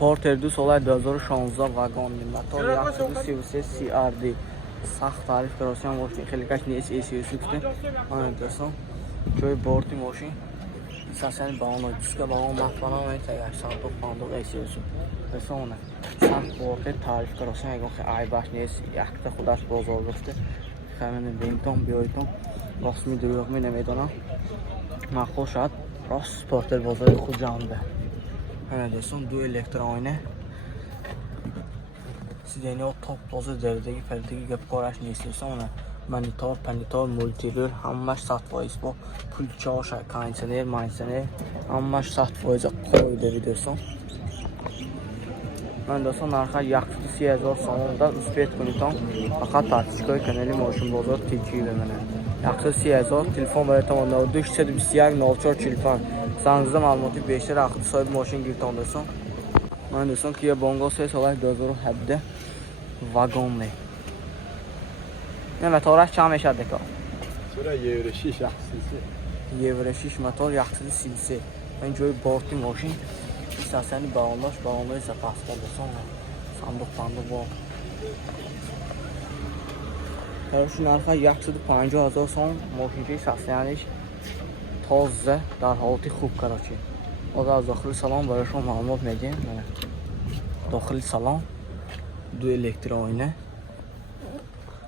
Porter 2 سال 2016 واگن موتور 133 CRD سخت تعریف کراسی هم ماشین خیلی کش نیست ایسی سوخته آن دوستان جای بورتی ماشین اساساً با اون دیسک با اون مفهوم این تایر سانتو پاندو ایسی دوستان سخت بورتی تعریف کراسی اگه ای باش نیست یک تا خودش بازار گفته خیلی بینتون بیایتون راست می دروغ می نمیدونم مخو شد راست پورتر بازار خود جانده دوستان دو الکترونی سیدنی و توپ بازه دردگی پردگی گپ کارش نیست دوستان پنیتار مولتیرول همش 100% با پول چاش کانسنر مانسنر همش 100% قوی دوستان من دوستان نرخ 130,000 سوم داد اسپیت کنیتم فقط تحقیقای کانالی ماشین بازار تیجی بمونه 130,000 تلفن برایتان 92 621 9445 سانزده معلوماتی بیشتر اختصاص صاحب ماشین گیرتان دوستان من دوستان کیا بونگو 3 سال 2017 واگن نه موتورش چند میشه دکا چرا یورو 6 یورو 6 موتور 133 این جوی بورتی ماشین اساساً باونلاش سپاسکار دوستان صندوق با هرش نرخ 150,000 سوم ماشین ساسیانش تازه در حالت خوب کراچی از داخل سالن برای شما معلومات میدیم داخل سالن دو الکترونی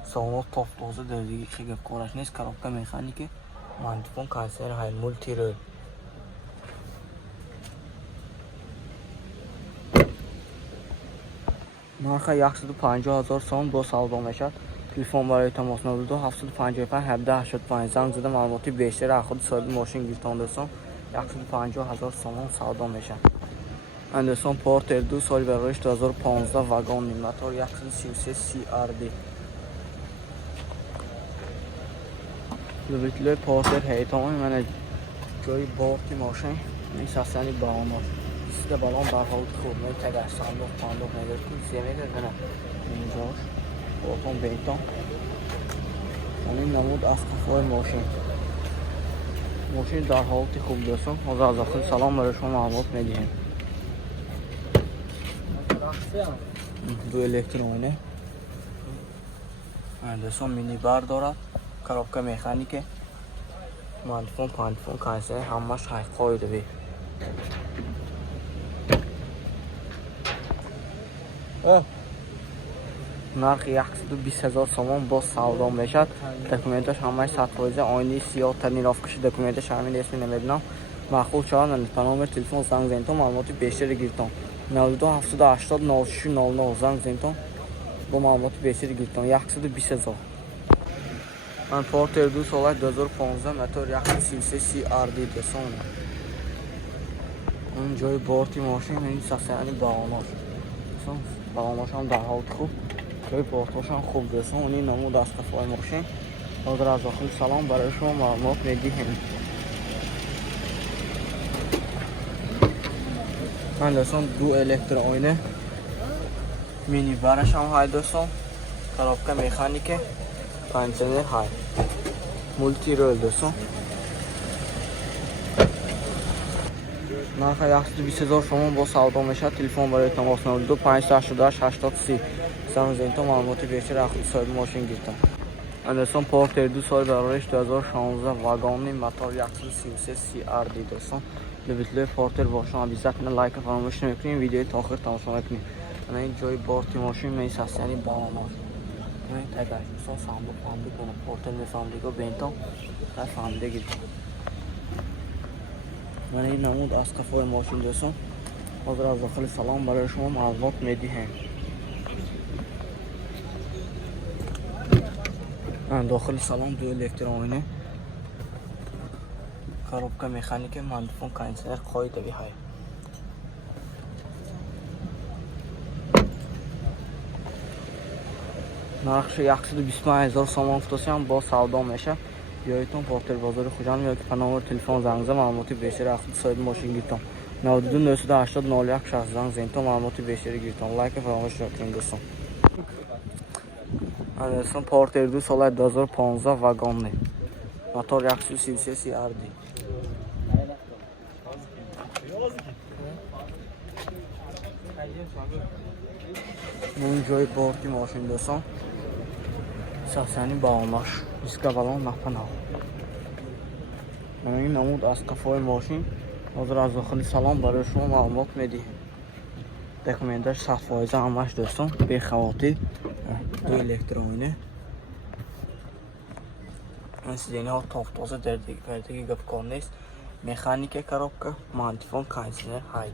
سالن توپ بازه دردگی خیلی کارش نیست کارابکا مکانیکی مانتفون کاسر های مولتی رول نرخ 150,000 سوم با سودا میشد تلفن برای تماس 92 755 1785 زنگ زده معلوماتی بیشتر از خود صاحب ماشین گیرتان دوستان 150,000 سوم سودا میشه اندرسون پورتر 2 سال برایش 2015 واگن موتور 133 CRD لویتل پورتر هیتان من جای بورتی ماشین اساساً باونر سیده بالون در حال خوب می تگه صندوق پاندوق نگرد کن زیمیده کنه اینجاش بورتون بیتان این نمود از کفای ماشین در حالت خوب دوستان از داخل سلام برای شما معلومات میدیم دو الکترونی دوستان مینی بار دارد کارابکا مکانیکی پانتفون کانسر همش های قویده بی نرخ 120,000 سوم با سودا میشد دکومنتش همش 100% آینی سیاه ترین افکش دکومنتش همین اسمی نمیدونم مخول شدن پنامر تلفن زنگ زنتون معلومات بیشتر گیرتون 92 780 96 00 زنگ زنتون با معلومات بیشتر گیرتون 120,000 من پورتر 2 سال 2015 موتور 133 CRD دوستان اون جای بورتی ماشین این ساسیانی باوناش دوستان باوناش هم در حالت خوب جای بورتاش هم خوب دوستان اونی نمود از کفای ماشین از داخل سلام برای شما معلومات میدیم من دوستان دو الکترونی مینی بارش هم های دوستان کارابکا مکانیکی پنجره های مولتی رول دوستان نرخ 120,000 شما با سودا میشه تلفن برای تماس 92 588 83 زنگ زنید تا معلومات بیشتر از خود صاحب ماشین گیرتان اندرسون پورتر 2 سال برایش 2016 واگن موتور 133 CRD دوستان لویتل پورتر با شما بیزت کنه لایک فراموش نکنید ویدیو تا آخر تماشا کنید من این جای بورتی ماشین می ساسیانی باوناش این تگاش دوستان صندوق فهمده کنه پورتر میفهمده که بینتان در فهمده گیرتان من این نمود از کفای ماشین دوستان از داخل سلام برای شما معلومات میدیم داخل سلام دو الکترونی کارابکا مکانیکی مانتفون کانسنر قویده بی های نرخش 125,000 سوم هم با سودا میشه بیایتون پورتر بازار خوجان یا که پنامر تلفن زنگ معلوماتی بیشتر از خود صاحب ماشین گیرتون 92 980 01 60 زنگ زنتون معلوماتی بیشتر گیرتون لایک فراموش نکنید دوستان اندرسون پورتر 2 سال 2015 واگن موتور 133 CRD این جای بورتی ماشین دوستان ساسانی با آماش دیسکا بالون نپناه این نمود از قفای ماشین حاضر از داخل سلام برای شما معلومات میدیم دکومنتش 100% همش دوستان به خواتی دو الکترونی سیدینی ها تافتازه در دیگه گفت کار نیست مکانیک коробка مانتیفون کانسینر های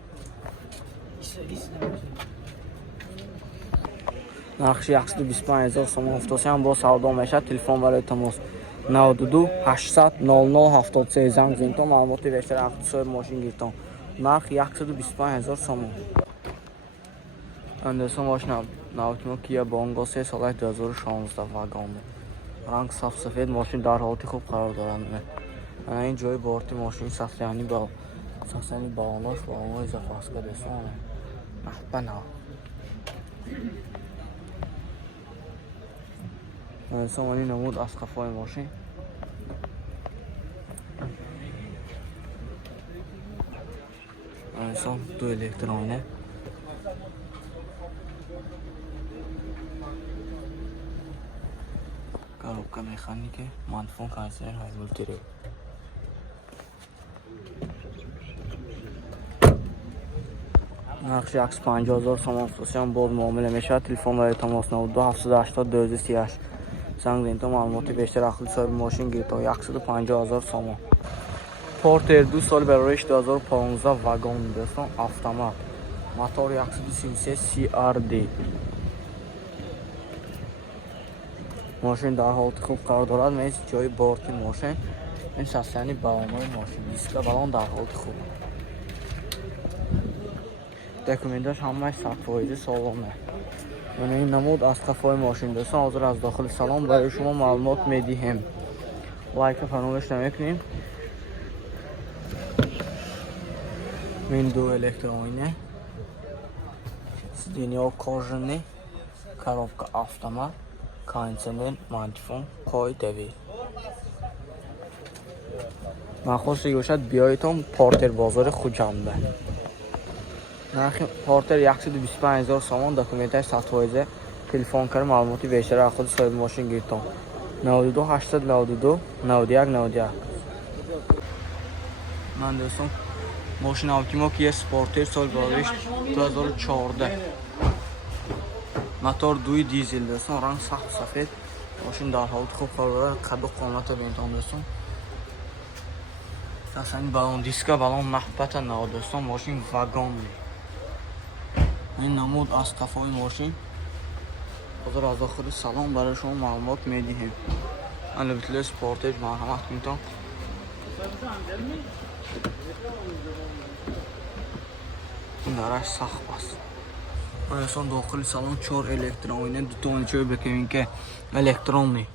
نقشی 125,000 سوم افتاسی هم با سودا میشه تلفن برای تماس 92 800 0073 زنگ زنید تا معلوماتی بیشتر اختصار ماشین گیرتان نرخ 125,000 سوم اندرسون ماشین ناوکیما کیا بونگو 3 سال 2016 واگن رنگ صاف سفید ماشین در حالت خوب قرار دارند این جای بورتی ماشین ساسانی با آنلاش با آنلاش اضافه است که دوستان بنا سامانی نمود از قفای ماشین انسان دو الکترونه коробка механики мантфон кайсер های مولتیری نقش 150,000 سوم افتاسیان بود معامله میشه تلفن برای تماس 92 780 238 زنگ زنید تا معلوماتی بیشتر اخلی صاحب ماشین گیرید تا 150,000 سوم پورتر 2 سال برایش 2015 واگن دوستان автомат موتور 133 CRD ماشین در حالت خوب قرار دارد میز جای بورتی ماشین این ساسانی باامای ماشین دیسکا بالون در حالت خوب دکومنتش همه 100% سالمه من این نمود از قفای ماشین دوستان حاضر از داخل سلام برای شما معلومات میدیم لایک فراموش نمیکنیم این دو الکترونی سیدینی کожаный коробка автомат кондиционер мантифон пой дави махсуси бошад биоитон портер бозори хуҷанда нархи портер 125,000 сомон документаш 100% телефон кар маълумоти бештар аз худи соҳиби мошин гиртон 92 892 91 91 ман дӯстон мошин автомо кия спортер соли бозориш 2014 мотор 2 дизел دوستان رنگ سخت سفید ماشین در حالت خوب قرار دارد قد و قامت بینتان دوستان ساسانی بالون دیسکا بالون نحبت نو دوستان ماشین واگن این نمود از قفای ماشین حاضر از داخل سلام برای شما معلومات میدیم البته سپورتج مرحمت کنید این درش سخت است انسان داخل سالن 4 الکترونی دو تا چوب بکنیم که الکترونی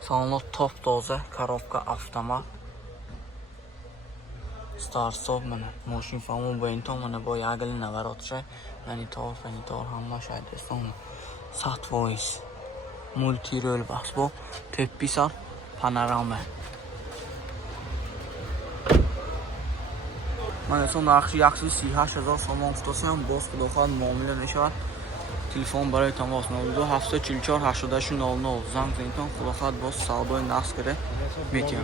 سالن top تازه коробка автомат استارت من ماشین فهمون با این تا من با یاگل نوراتشه فنیتار همه شاید استون 100% مولتی رول بس با تپیسار پانورامه من اصلا نقشی 138,000 سوم افتاسی هم باز که داخل معامله نشود تلفن برای تماس 92 744 88 00 زنگ زنید تا خدا خواهد باز سودای نقص کرده میتیم